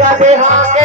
হাতে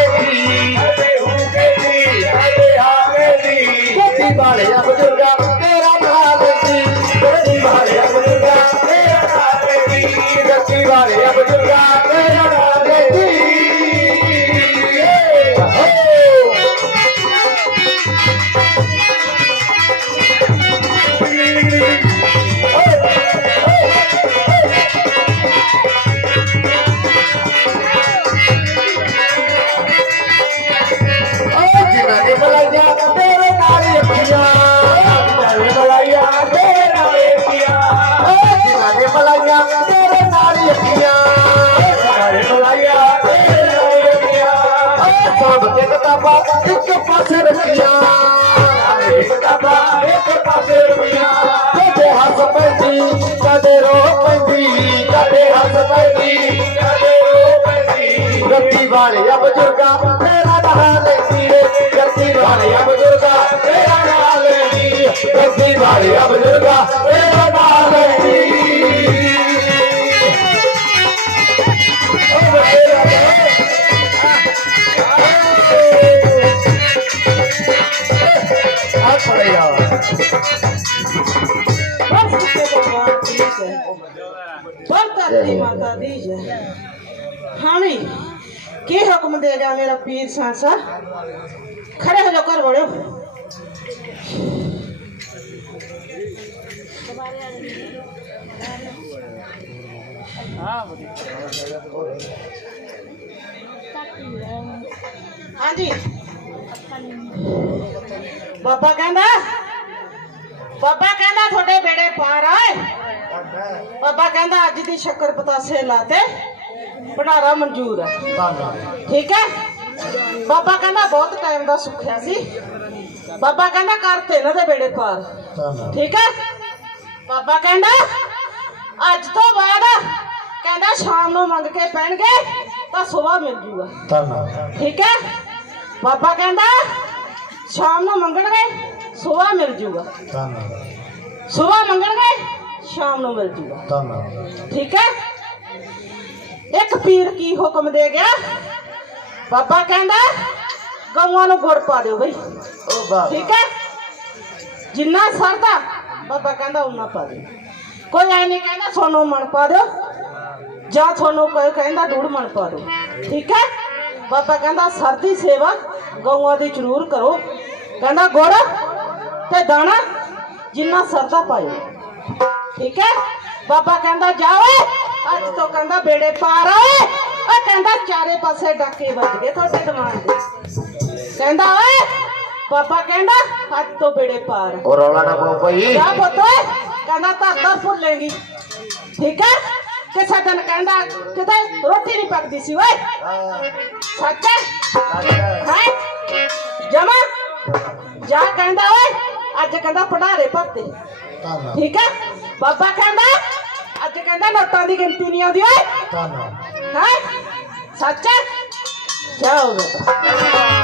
ਵਾਲਿਆ ਬਜ਼ੁਰਗਾ ਤੇਰਾ ਨਾਂ ਲੈਂਦੀ ਰੇ ਗੱਡੀ ਵਾਲਿਆ ਬਜ਼ੁਰਗਾ ਤੇਰਾ ਨਾਂ ਲੈਂਦੀ ਗੱਡੀ ਵਾਲਿਆ ਬਜ਼ੁਰਗਾ ਤੇਰਾ ਨਾਂ ਲੈਂਦੀ ਆ ਖੜਿਆ ਬਸ ਤੇ ਭਗਵਾਨ ਦੀ ਜੈ ਬਲ ਧਰਤੀ ਮਾਤਾ ਦੀ ਜੈ ਹਾਣੀ ਕੀ ਹੁਕਮ ਦੇ ਗਿਆ ਮੇਰਾ ਪੀਰ ਸਾਂਸਾ? ਖੜੇ ਹੋ ਜਾ ਕਰ ਵੜਿਓ ਹਾਂਜੀ। ਬਾਬਾ ਕਹਿੰਦਾ ਬਾਬਾ ਕਹਿੰਦਾ ਤੁਹਾਡੇ ਬੇੜੇ ਪਾਰ ਆਏ ਬਾਬਾ ਕਹਿੰਦਾ ਅੱਜ ਦੀ ਸ਼ੱਕਰ ਪਤਾਸੇ ਲਾਤੇ। ਬਣਾਰਾ ਮਨਜ਼ੂਰ ਹੈ। ਠੀਕ ਹੈ? ਬਾਬਾ ਕਹਿੰਦਾ ਬਹੁਤ ਟਾਈਮ ਦਾ ਸੁੱਖਿਆ ਸੀ। ਬਾਬਾ ਕਹਿੰਦਾ ਕਰਤੇ ਇਹਨਾਂ ਦੇ ਬੇੜੇ ਪਾਰ। ਠੀਕ ਹੈ? ਬਾਬਾ ਕਹਿੰਦਾ ਅੱਜ ਤੋਂ ਬਾਅਦ ਕਹਿੰਦਾ ਸ਼ਾਮ ਨੂੰ ਮੰਗ ਕੇ ਪੈਣਗੇ ਤਾਂ ਸਵੇਰ ਮਿਲ ਜੂਗਾ। ਠੀਕ ਹੈ? ਬਾਬਾ ਕਹਿੰਦਾ ਸ਼ਾਮ ਨੂੰ ਮੰਗਣਗੇ ਸਵੇਰ ਮਿਲ ਜੂਗਾ। ਸਵੇਰ ਮੰਗਣਗੇ ਸ਼ਾਮ ਨੂੰ ਮਿਲ ਜੂਗਾ। ਠੀਕ ਹੈ? ਇੱਕ ਪੀਰ ਕੀ ਹੁਕਮ ਦੇ ਗਿਆ? ਬਾਬਾ ਕਹਿੰਦਾ ਗਊਆਂ ਨੂੰ ਗੁੜ ਪਾ ਦਿਓ ਬਈ। ਓ ਬਾਬਾ। ਠੀਕ ਹੈ? ਜਿੰਨਾ ਸਰਦਾ ਬਾਬਾ ਕਹਿੰਦਾ ਉਨਾ ਪਾ ਦਿਓ। ਕੋਈ ਐ ਨਹੀਂ ਕਹਿੰਦਾ ਸੋਨੂੰ ਮਣ ਪਾ ਦਿਓ। ਜਾਂ ਤੁਹਾਨੂੰ ਕੋਈ ਕਹਿੰਦਾ ਡੂੜ ਮਣ ਪਾ ਦਿਓ। ਠੀਕ ਹੈ? ਬਾਬਾ ਕਹਿੰਦਾ ਸਰਦੀ ਸੇਵਾ ਗਊਆਂ ਦੀ ਜ਼ਰੂਰ ਕਰੋ। ਕਹਿੰਦਾ ਗੁੜ ਤੇ ਦਾਣਾ ਜਿੰਨਾ ਸਰਦਾ ਪਾਇਓ। ਠੀਕ ਹੈ? ਬਾਬਾ ਕਹਿੰਦਾ ਜਾਓ ਅੱਜ ਤੋਂ ਕਹਿੰਦਾ ਬੇੜੇ ਪਾਰ ਆਏ ਉਹ ਕਹਿੰਦਾ ਚਾਰੇ ਪਾਸੇ ਡਾਕੇ ਵੱਜ ਗਏ ਤੁਹਾਡੇ ਦਿਮਾਗ ਦੇ ਕਹਿੰਦਾ ਓਏ ਪਾਪਾ ਕਹਿੰਦਾ ਅੱਜ ਤੋਂ ਬੇੜੇ ਪਾਰ। ਉਹ ਰੌਲਾ ਨਾ ਪਾਓ ਭਾਈ। ਕਿਆ ਪੁੱਤ ਓਏ ਕਹਿੰਦਾ ਧਰਦਾ ਭੁੱਲੇਗੀ ਠੀਕ ਹੈ? ਕਿਸੇ ਦਿਨ ਕਹਿੰਦਾ ਕਿਤੇ ਰੋਟੀ ਨਹੀਂ ਪੱਕਦੀ ਸੀ ਓਏ। ਸੱਚ ਹੈ? ਹੈ? ਜਮਾ? ਜਾ ਕਹਿੰਦਾ ਓਏ ਅੱਜ ਕਹਿੰਦਾ ਪੜਾਰੇ ਭਰਤੇ। ਠੀਕ ਹੈ? ਬਾਬਾ ਕਹਿੰਦਾ ਅੱਜ ਕਹਿੰਦਾ ਨੋਟਾਂ ਦੀ ਗਿਣਤੀ ਨਹੀਂ ਆਉਂਦੀ ਓਏ। ਹੈ? ਸੱਚ ਹੈ? ਜਾਓ ਬੇਟਾ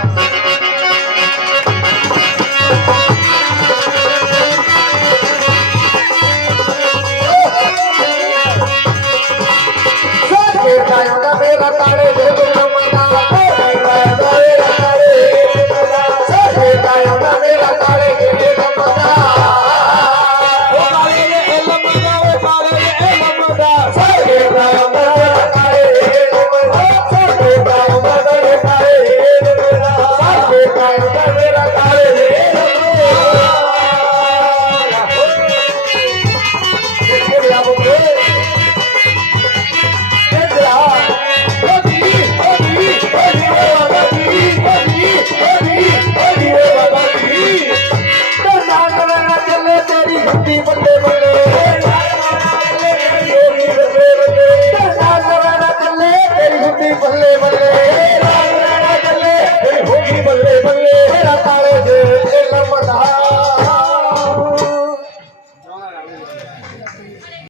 ਬੱਲੇ।